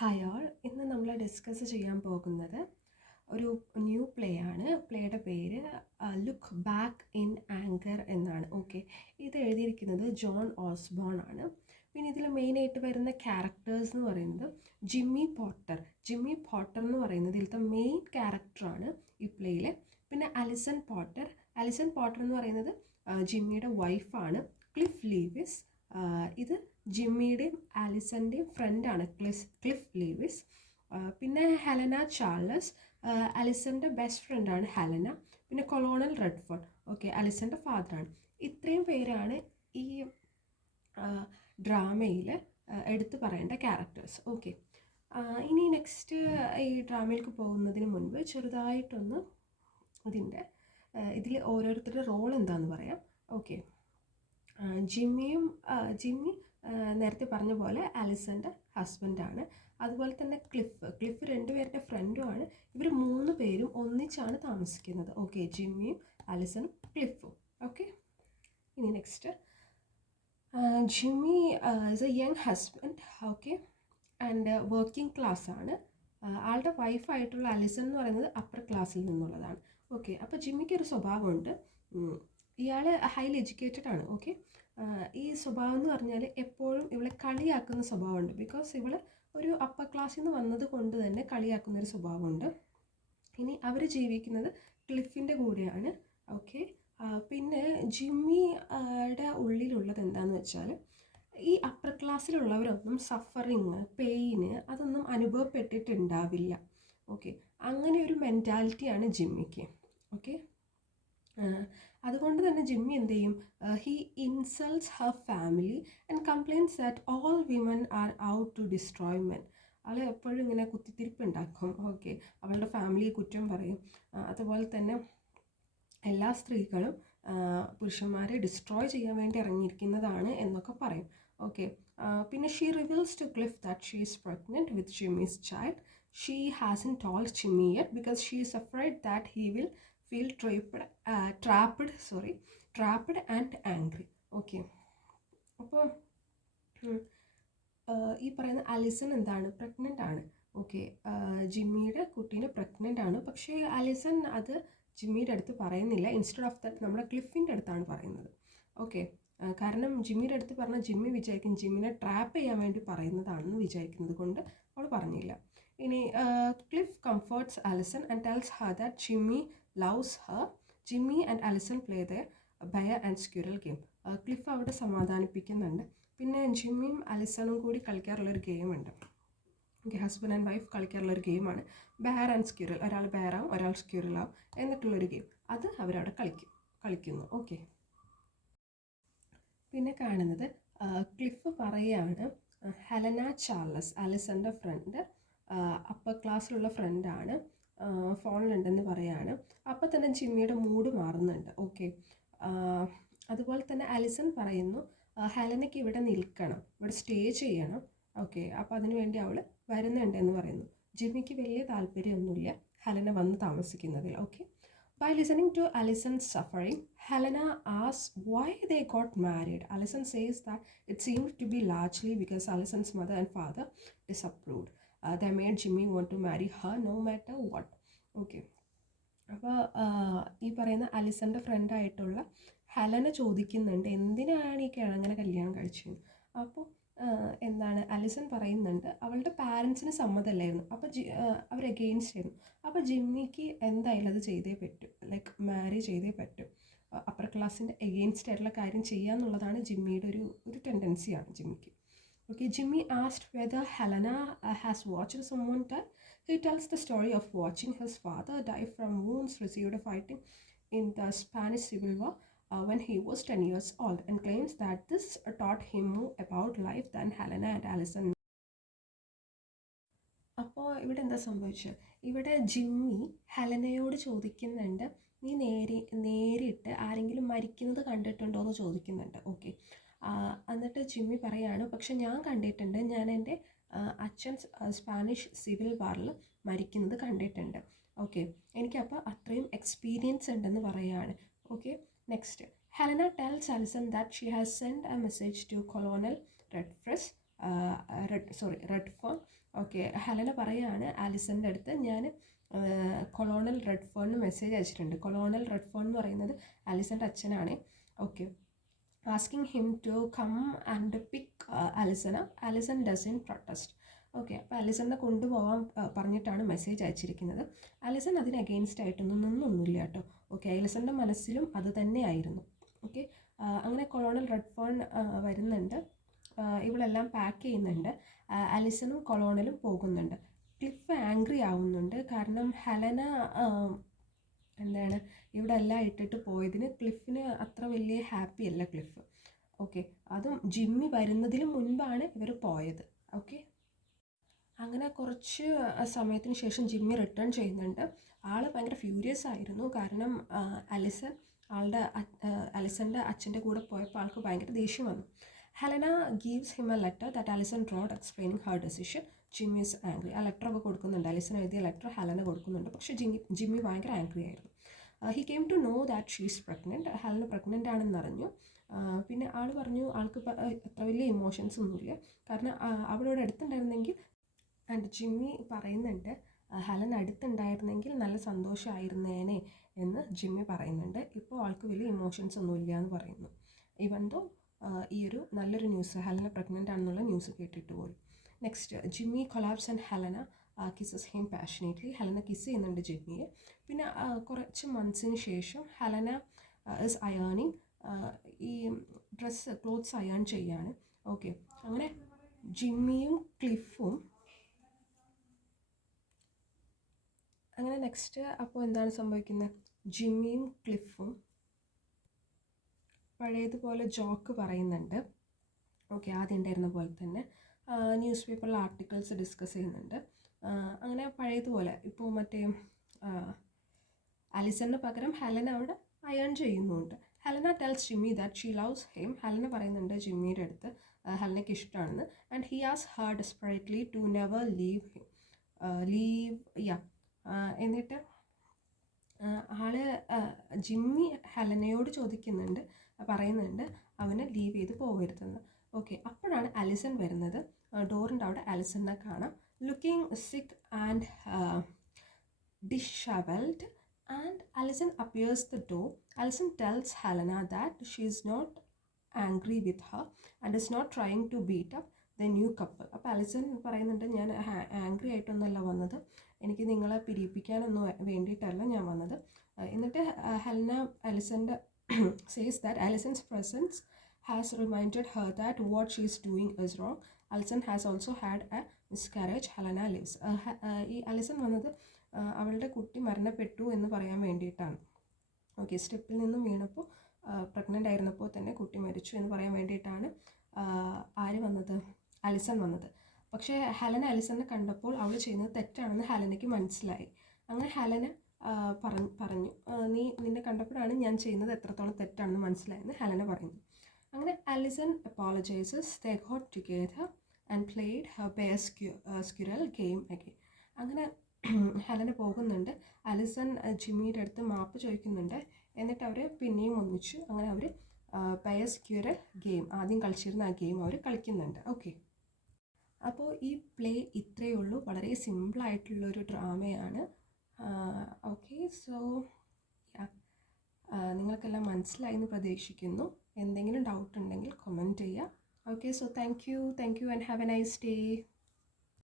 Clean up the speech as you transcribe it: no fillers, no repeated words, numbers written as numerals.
Hi all, ഇന്ന് നമ്മൾ discuss ചെയ്യാൻ പോകുന്നത് ഒരു ന്യൂ പ്ലേ ആണ്. പ്ലേയുടെ പേര് ലുക്ക് ബാക്ക് ഇൻ ആങ്കർ എന്നാണ്. ഓക്കെ, ഇത് എഴുതിയിരിക്കുന്നത് ജോൺ ഓസ്ബോൺ ആണ്. പിന്നെ ഇതിൽ മെയിനായിട്ട് വരുന്ന ക്യാരക്ടേഴ്സ് എന്ന് പറയുന്നത് ജിമ്മി പോട്ടർ എന്ന് പറയുന്നത് ഇതിലത്തെ മെയിൻ ക്യാരക്ടറാണ് ഈ പ്ലേയിൽ. പിന്നെ അലിസൺ പോട്ടർ എന്ന് പറയുന്നത് ജിമ്മിയുടെ വൈഫാണ്. ക്ലിഫ് ലീവിസ്, ഇത് ജിമ്മിയുടെയും ആലിസൻ്റെയും ഫ്രണ്ടാണ് ക്ലിഫ് ലീവിസ്. പിന്നെ ഹെലന ചാർലസ്, അലിസൻ്റെ ബെസ്റ്റ് ഫ്രണ്ടാണ് ഹെലന. പിന്നെ കൊളോണൽ റെഡ്ഫോർഡ്, ഓക്കെ, അലിസൻ്റെ ഫാദറാണ്. ഇത്രയും പേരാണ് ഈ ഡ്രാമയിൽ എടുത്തു പറയേണ്ട ക്യാരക്ടേഴ്സ്. ഓക്കെ, ഇനി നെക്സ്റ്റ് ഈ ഡ്രാമയിലേക്ക് പോകുന്നതിന് മുൻപ് ചെറുതായിട്ടൊന്ന് ഇതിൽ ഓരോരുത്തരുടെ റോൾ എന്താണെന്ന് പറയാം. ഓക്കെ, ജിമ്മി നേരത്തെ പറഞ്ഞ പോലെ അലിസൻ്റെ ഹസ്ബൻഡാണ്. അതുപോലെ തന്നെ ക്ലിഫ് രണ്ടുപേരുടെ ഫ്രണ്ടുമാണ്. ഇവർ 3 പേരും ഒന്നിച്ചാണ് താമസിക്കുന്നത്. ഓക്കെ, ജിമ്മിയും അലിസണും ക്ലിഫും. ഓക്കെ, ഇനി next Jimmy is A young husband. Okay, and working class ആണ്. ആളുടെ വൈഫായിട്ടുള്ള അലിസൺ എന്ന് പറയുന്നത് അപ്പർ ക്ലാസ്സിൽ നിന്നുള്ളതാണ്. ഓക്കെ, അപ്പോൾ ജിമ്മിക്ക് ഒരു സ്വഭാവമുണ്ട്. ഇയാൾ ഹൈലി എഡ്യൂക്കേറ്റഡ് ആണ്. ഓക്കെ, ഈ സ്വഭാവം എന്ന് പറഞ്ഞാൽ എപ്പോഴും ഇവളെ കളിയാക്കുന്ന സ്വഭാവമുണ്ട്. ബിക്കോസ് ഇവൾ ഒരു അപ്പർ ക്ലാസ്സിൽ നിന്ന് വന്നത് കൊണ്ട് തന്നെ കളിയാക്കുന്നൊരു സ്വഭാവമുണ്ട്. ഇനി അവർ ജീവിക്കുന്നത് ക്ലിഫിൻ്റെ കൂടെയാണ്. ഓക്കെ, പിന്നെ ജിമ്മിയുടെ ഉള്ളിലുള്ളത് എന്താണെന്ന് വെച്ചാൽ ഈ അപ്പർ ക്ലാസ്സിലുള്ളവരൊന്നും സഫറിങ്, പെയിന് അതൊന്നും അനുഭവപ്പെട്ടിട്ടുണ്ടാവില്ല. ഓക്കെ, അങ്ങനെ ഒരു മെൻറ്റാലിറ്റിയാണ് ജിമ്മിക്ക്. ഓക്കെ, അതുകൊണ്ട് തന്നെ ജിമ്മി എന്ത് ചെയ്യും, he insults her family and complains that all women are out to destroy men. അവൾ എപ്പോഴും ഇങ്ങനെ കുത്തിത്തിരിപ്പുണ്ടാക്കും. ഓക്കെ, അവളുടെ ഫാമിലിയെ കുറ്റം പറയും. അതുപോലെ തന്നെ എല്ലാ സ്ത്രീകളും പുരുഷന്മാരെ ഡിസ്ട്രോയ് ചെയ്യാൻ വേണ്ടി ഇറങ്ങിയിരിക്കുന്നതാണ് എന്നൊക്കെ പറയും. ഓക്കെ, പിന്നെ she reveals to Cliff that she is pregnant with Jimmy's child. She hasn't told Jimmy yet because she is afraid that he will feel trapped and angry. Okay, അപ്പോൾ ഈ പറയുന്ന അലിസൺ എന്താണ്, pregnant ആണ്. Okay, ജിമ്മിയുടെ കുട്ടീനെ pregnant ആണ്. പക്ഷേ Allison അത് ജിമ്മിയുടെ അടുത്ത് പറയുന്നില്ല. ഇൻസ്റ്റെഡ് ഓഫ് ദാറ്റ് നമ്മുടെ ക്ലിഫിൻ്റെ അടുത്താണ് പറയുന്നത്. ഓക്കെ, കാരണം ജിമ്മിയുടെ അടുത്ത് പറഞ്ഞാൽ ജിമ്മി വിചാരിക്കും ജിമ്മിനെ ട്രാപ്പ് ചെയ്യാൻ വേണ്ടി പറയുന്നതാണെന്ന് വിചാരിക്കുന്നത് കൊണ്ട് അവൾ പറഞ്ഞില്ല. ഇനി cliff comforts Allison and tells Har that Jimmy loves her. Jimmy and Allison play the buyer and squirrel game. Cliff അവിടെ സമാധാനിപ്പിക്കുന്നുണ്ട്. പിന്നെ ജിമ്മിയും അലിസണും കൂടി കളിക്കാറുള്ളൊരു ഗെയിമുണ്ട്. ഓക്കെ, ഹസ്ബൻഡ് ആൻഡ് വൈഫ് കളിക്കാറുള്ളൊരു ഗെയിമാണ് ബെയർ ആൻഡ് സ്ക്യൂറൽ. ഒരാൾ ബെയറാവും, ഒരാൾ സ്ക്യൂറലാവും എന്നിട്ടുള്ളൊരു ഗെയിം. അത് അവരവിടെ കളിക്കുന്നു. ഓക്കെ, പിന്നെ കാണുന്നത് ക്ലിഫ് പറയുകയാണ് ഹെലന ചാർലസ്, അലിസൻ്റെ ഫ്രണ്ട്, അപ്പർ ക്ലാസ്സിലുള്ള ഫ്രണ്ടാണ്, ഫോണിലുണ്ടെന്ന് പറയാണ്. അപ്പോൾ തന്നെ ജിമ്മിയുടെ മൂഡ് മാറുന്നുണ്ട്. ഓക്കെ, അതുപോലെ തന്നെ അലിസൺ പറയുന്നു ഹെലനയ്ക്ക് ഇവിടെ നിൽക്കണം, ഇവിടെ സ്റ്റേ ചെയ്യണം. ഓക്കെ, അപ്പോൾ അതിനു വേണ്ടി അവൾ വരുന്നുണ്ടെന്ന് പറയുന്നു. ജിമ്മിക്ക് വലിയ താല്പര്യമൊന്നുമില്ല ഹെലന വന്ന് താമസിക്കുന്നതിൽ. Okay, by listening to Alison's suffering, Helena asks why they got married. Alison says that it seemed to be largely because Alison's mother and father disapproved. They made Jimmy want to marry her no matter what. Okay, അപ്പോൾ ഈ പറയുന്ന അലിസൻ്റെ ഫ്രണ്ടായിട്ടുള്ള Helena ചോദിക്കുന്നുണ്ട് എന്തിനാണ് ഈ കിഴങ്ങനെ കല്യാണം കഴിച്ചത്. അപ്പോൾ എന്താണ് അലിസൺ പറയുന്നുണ്ട് അവളുടെ പാരൻസിന് സമ്മതമല്ലായിരുന്നു. അപ്പോൾ അവർ എഗെയിൻസ്റ്റ് ആയിരുന്നു. അപ്പോൾ ജിമ്മിക്ക് എന്തായാലും അത് ചെയ്തേ പറ്റൂ, ലൈക്ക് മാരി ചെയ്തേ പറ്റൂ. അപ്പർ ക്ലാസ്സിൻ്റെ എഗെയിൻസ്റ്റ് ആയിട്ടുള്ള കാര്യം ചെയ്യുക എന്നുള്ളതാണ് ജിമ്മിയുടെ ഒരു ടെൻഡൻസിയാണ് ജിമ്മിക്ക്. Okay, Jimmy asked whether Helena has watched someone die. He tells the story of watching his father die from wounds received fighting in the Spanish Civil War when he was 10 years old, and claims that this taught him more about life than Helena and Alison. അപ്പോൾ ഇവിടെ എന്താ സംഭവിച്ചത്, ഇവിടെ Jimmy ഹെലനയോട് ചോദിക്കുന്നുണ്ട് നീ നേരിട്ട് ആരെങ്കിലും മരിക്കുന്നത് കണ്ടിട്ടുണ്ടോ എന്ന് ചോദിക്കുന്നുണ്ട്. ഓക്കെ, എന്നിട്ട് ജിമ്മി പറയാണ് പക്ഷെ ഞാൻ കണ്ടിട്ടുണ്ട്, ഞാൻ എൻ്റെ അച്ഛൻ സ്പാനിഷ് സിവിൽ വാറിൽ മരിക്കുന്നത് കണ്ടിട്ടുണ്ട്. ഓക്കെ, എനിക്കപ്പോൾ അത്രയും എക്സ്പീരിയൻസ് ഉണ്ടെന്ന് പറയുകയാണ്. Okay, next Helena tells Alison that she has send a message to Colonel Redfern okay, Helena പറയാണ് ആലിസൻ്റെ അടുത്ത്, ഞാൻ കൊളോണൽ റെഡ്ഫേണിന് മെസ്സേജ് അയച്ചിട്ടുണ്ട്. കൊളോണൽ റെഡ്ഫേൺ എന്ന് പറയുന്നത് ആലിസൻ്റെ അച്ഛനാണ്. Okay, asking him to come and pick ആലിസന. Alison doesn't protest. ഓക്കെ, അപ്പോൾ ആലിസണിനെ കൊണ്ടുപോകാൻ പറഞ്ഞിട്ടാണ് മെസ്സേജ് അയച്ചിരിക്കുന്നത്. ആലിസൺ അതിന് അഗെയിൻസ്റ്റ് ആയിട്ടൊന്നുമില്ല കേട്ടോ. ഓക്കെ, ആലിസണിൻ്റെ മനസ്സിലും അത് തന്നെയായിരുന്നു. ഓക്കെ, അങ്ങനെ കൊളോണൽ റെഡ്ഫേൺ വരുന്നുണ്ട്, ഇവളെല്ലാം പാക്ക് ചെയ്യുന്നുണ്ട്. ആലിസണും കൊളോണലും പോകുന്നുണ്ട്. ക്ലിഫ് ആംഗ്രി ആവുന്നുണ്ട്, കാരണം ഹെലന എന്താണ് ഇവിടെ എല്ലാം ഇട്ടിട്ട് പോയതിന് ക്ലിഫിന് അത്ര വലിയ ഹാപ്പി അല്ല ക്ലിഫ്. ഓക്കെ, അതും ജിമ്മി വരുന്നതിന് മുൻപാണ് ഇവർ പോയത്. ഓക്കെ, അങ്ങനെ കുറച്ച് സമയത്തിന് ശേഷം ജിമ്മി റിട്ടേൺ ചെയ്യുന്നുണ്ട്. ആൾ ഭയങ്കര ഫ്യൂരിയസ് ആയിരുന്നു, കാരണം അലിസൻ്റെ അച്ഛൻ്റെ കൂടെ പോയപ്പോൾ ആൾക്ക് ഭയങ്കര ദേഷ്യം വന്നു. Helena gives him A letter that Allison road explaining Har decision. Jimmy is angry. ആ ലെറ്ററൊക്കെ കൊടുക്കുന്നുണ്ട്, അലിസൺ എഴുതിയ ലെറ്റർ ഹെലന കൊടുക്കുന്നുണ്ട്. പക്ഷേ ജിമ്മി ഭയങ്കര ആംഗ്രി ആയിരുന്നു. He came to know that she is pregnant. Helena pregnant ആണെന്ന് അറിഞ്ഞു. പിന്നെ ആൾ പറഞ്ഞു ആൾക്ക് അത്ര വലിയ ഇമോഷൻസ് ഒന്നുമില്ല, കാരണം അവളോട് അടുത്തുണ്ടായിരുന്നെങ്കിൽ. ആൻഡ് ജിമ്മി പറയുന്നുണ്ട്, ഹെലൻ അടുത്തുണ്ടായിരുന്നെങ്കിൽ നല്ല സന്തോഷമായിരുന്നേനെ എന്ന് ജിമ്മി പറയുന്നുണ്ട്. ഇപ്പോൾ ആൾക്ക് വലിയ ഇമോഷൻസ് ഒന്നുമില്ല എന്ന് പറയുന്നു. ഇവന്തോ ഈ ഒരു നല്ലൊരു ന്യൂസ്, ഹെലന പ്രഗ്നൻ്റ് ആണെന്നുള്ള ന്യൂസ് കേട്ടിട്ട് പോലും. Next, Jimmy collapse and Helena kisses him passionately. Helena kiss ചെയ്യുന്നുണ്ട് ജിമ്മിയെ. പിന്നെ കുറച്ച് മന്ത്സിന് ശേഷം ഹെലന ഇസ് അയേണിങ്, ഈ ക്ലോത്ത്സ് അയേൺ ചെയ്യാണ്. ഓക്കെ, അങ്ങനെ ജിമ്മിയും ക്ലിഫും അങ്ങനെ നെക്സ്റ്റ് അപ്പോൾ എന്താണ് സംഭവിക്കുന്നത്, ജിമ്മിയും ക്ലിഫും പഴയതുപോലെ ജോക്ക് പറയുന്നുണ്ട്. ഓക്കെ, ആദ്യം ഉണ്ടായിരുന്ന പോലെ തന്നെ ന്യൂസ് പേപ്പറിൽ ആർട്ടിക്കിൾസ് ഡിസ്കസ് ചെയ്യുന്നുണ്ട്. അങ്ങനെ പഴയതുപോലെ ഇപ്പോൾ മറ്റേ അലിസണിന് പകരം ഹെലന അവിടെ അയൺ ചെയ്യുന്നുണ്ട്. Helena tells Jimmy that she loves him. Helena പറയുന്നുണ്ട് ജിമ്മിയുടെ അടുത്ത് ഹെലനയ്ക്ക് ഇഷ്ടമാണെന്ന്. ആൻഡ് ഹി ആസ് her desperately to never leave. എന്നിട്ട് ജിമ്മി ഹെലനയോട് പറയുന്നുണ്ട് അവനെ ലീവ് ചെയ്ത് പോകരുതെന്ന്. ഓക്കെ, അപ്പോഴാണ് അലിസൺ വരുന്നത്. ഡോറിൻ്റെ അവിടെ അലിസണിനെ കാണാം, looking sick and dishevelled. And Alison appears the door. Alison tells Helena that she is not angry with her and is not trying to beat up the new couple. അപ്പോൾ Alison പറയുന്നുണ്ട്, ഞാൻ angry ആയിട്ടൊന്നുമല്ല വന്നത്, എനിക്ക് നിങ്ങളെ പിരിയിപ്പിക്കാനൊന്നും വേണ്ടിയിട്ടല്ല ഞാൻ വന്നത്. എന്നിട്ട് Helena അലിസൻ്റെ says that Alison's presence has reminded her that what she is doing is wrong. Alison has also had a miscarriage. Helena lives. ഈ അലിസൺ വന്നത് അവളുടെ കുട്ടി മരണപ്പെട്ടു എന്ന് പറയാൻ വേണ്ടിയിട്ടാണ്. ഓക്കെ, സ്റ്റെപ്പിൽ നിന്നും വീണപ്പോൾ പ്രഗ്നൻ്റ് ആയിരുന്നപ്പോൾ തന്നെ കുട്ടി മരിച്ചു എന്ന് പറയാൻ വേണ്ടിയിട്ടാണ് ആര് വന്നത്, അലിസൺ വന്നത്. പക്ഷേ ഹെലന അലിസണിനെ കണ്ടപ്പോൾ അവൾ ചെയ്യുന്നത് തെറ്റാണെന്ന് ഹെലനയ്ക്ക് മനസ്സിലായി. അങ്ങനെ ഹെലന പറഞ്ഞു നിന്നെ കണ്ടപ്പോഴാണ് ഞാൻ ചെയ്യുന്നത് എത്രത്തോളം തെറ്റാണെന്ന് മനസ്സിലായെന്ന് ഹെലന പറയുന്നു. അങ്ങനെ Alison apologises. They got together and played her bear squirrel game again. അങ്ങനെ ഹെലന പോകുന്നുണ്ട്, അലിസൺ ജിമ്മിയുടെ അടുത്ത് മാപ്പ് ചോദിക്കുന്നുണ്ട്. എന്നിട്ട് അവർ പിന്നെയും ഒന്നിച്ചു. അങ്ങനെ അവർ ബെയർ സ്ക്വിറൽ ഗെയിം, ആദ്യം കളിച്ചിരുന്ന ആ ഗെയിം അവർ കളിക്കുന്നുണ്ട്. ഓക്കെ, അപ്പോൾ ഈ പ്ലേ ഇത്രയേ ഉള്ളൂ, വളരെ സിമ്പിളായിട്ടുള്ളൊരു ഡ്രാമയാണ്. ഓക്കെ, സോ നിങ്ങൾക്കെല്ലാം മനസ്സിലായി എന്ന് പ്രതീക്ഷിക്കുന്നു. എന്തെങ്കിലും ഡൗട്ട് ഉണ്ടെങ്കിൽ കമൻറ്റ് ചെയ്യുക. Okay, so thank you and have A nice day.